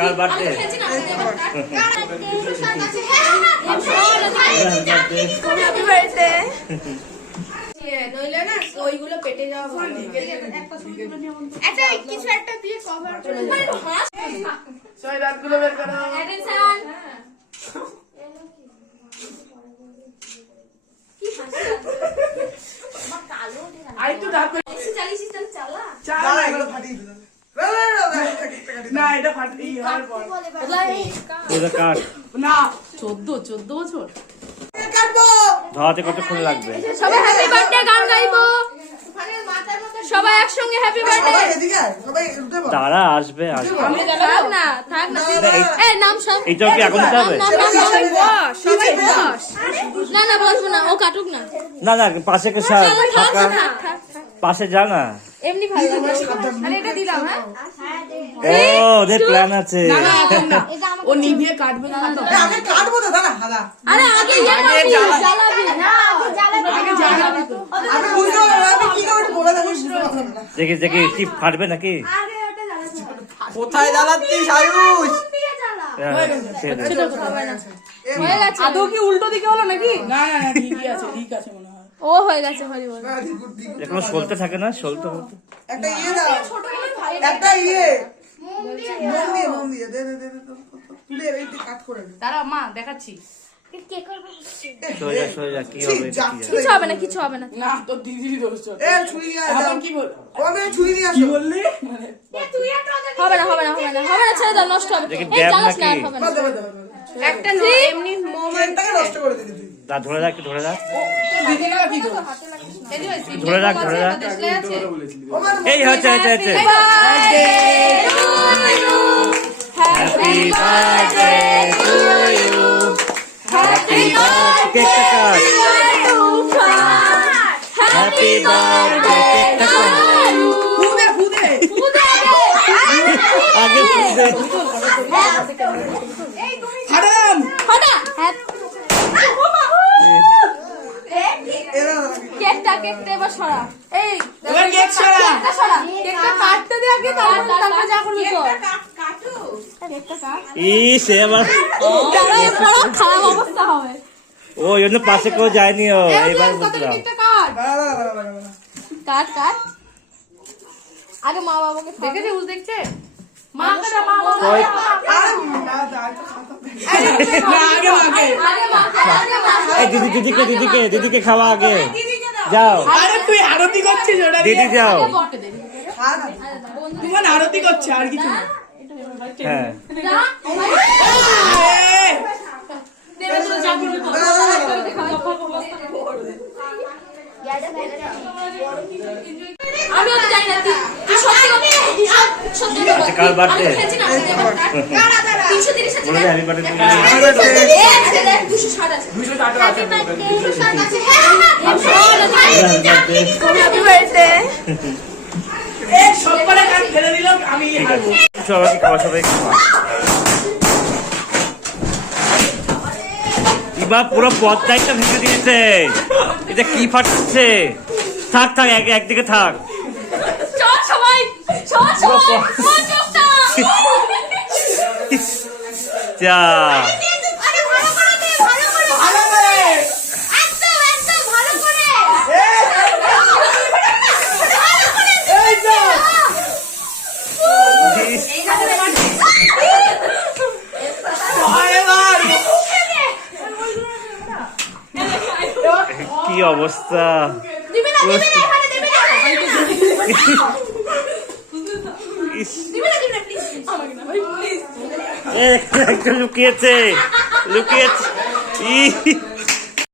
কার birthday? Happy birthday. নইলে না ওইগুলো পেটে যাওয়া ভালো। একটা কিছু একটা দিয়ে কভার করে দাও। সবাই দাঁতগুলো বের করো। অ্যাটেনশন। কি হাসি মা কালো দে আই তো দাঁত চালিয়ে চালা চালা এগুলো ফাটিয়ে দিল। না এটা ফাটি হওয়ার পর ওটা কাট। না 14 বছর কাটবো। ধরাতে কতক্ষণ লাগবে? সবাই হ্যাপি বার্থডে গান গাইবো। সবাই একসঙ্গে হ্যাপি বার্থডে। সবাই এদিকে আয়, সবাই উঠে বল। তারা আসবে আসবে। থাক না এই নাম সব এইটাও কি এখন দিতে হবে? সবাই বস। না বসবো না, ও কাটুক না। না না পাশে কে ফাঁকা পাশে যা না। এমনি ভালো লাগে। আরে এটা দিলাম হ্যাঁ। ও ওদের প্ল্যান আছে। ও নিভিয়ে কাটবে না তো। আমি কাটবো তো দাঁড়া হাদা। আরে আগে জ্বালাবি না আগে জ্বালাবি তো। আমি বুঝতে পারলাম আমি কি করে বলে দেবো বুঝতে পারলাম না। দেখি দেখি কি ফাটবে নাকি? আগে ওটা জ্বালাবি। কোথায় জ্বালাচ্ছিস আয়ুষ? দিয়ে জ্বালা। হয়ে গেছে। আদৌ কি উল্টো দিকে হলো নাকি? না ঠিক আছে মনে হয়। ও হয়ে গেছে হরি বল। এখনো সলতে থাকে না, সলতে হতে। একটা ইয়ে দাও। একটা ইয়ে মোম দিয়ে দে তুলে এইটা কাট করে দে। দাঁড়াও মা দেখাচ্ছি। সরে যা কি হবে? কিছু হবে না কিছু হবে না। না তোর দিদিরই দোষ চল। এ ছুরি নিয়ে আয়। এখন কি বল? ও আমি ছুরি নিয়ে আসো। কি বললি? হবে না ছেড়ে দাও, নষ্ট হবে। দেখি এই ড্যাব জ্বালাস না, আর নাকি? হবে না। একটা এমনি মোমটাকে নষ্ট করে দিবি তুই। তা ধরে রাখ একটু ধরে রাখ। দিদিরা কি করবে? ধরে রাখ ধরে রাখ। ও মানে এই হচ্ছে happy birthday to you. Happy birthday কেকটা কাট। হ্যাপি বার্থডে কেকটা কাট। ফুদে আগে ফুদে। হারাম ফাটা এরা কেকটা এবার সরা। এই এবার কেক সরা। কেকটা সরা। কেকটা কাটতে দে আগে, তারপর যা করবি কর। কেকটা কাট। সে আবার দাঁড়া, এরপর খারাপ অবস্থা হবে। ওই জন্য পাশে কেউ যায়নি। ও এইবার বুঝলাম। কেকটা কাট। দাঁড়া কাট আগে মা বাবাকে দেখেছি উল দেখছে মা ওই আগে মাকে এই দিদিকে খাওয়া আগে যাও। আরে তুই আরতি করছিস ওটা দিদি যাও। খা না তোমার আরতি করছে আর কিছু না হ্যাঁ আমি আর জানি না তুই সত্যি আচ্ছা কার বার্থডে? 330 বলে হ্যাপি বার্থডে। Happy birthday. সব করে কাট ফেলে দিল আমি সবাইকে খাওয়া এবার পুরো পথটাইটা ভেঙে দিয়েছে। এটা কি ফাটছে? থাক একদিকে থাক। চল সবাই যা কি অবস্থা। লুকিয়েছে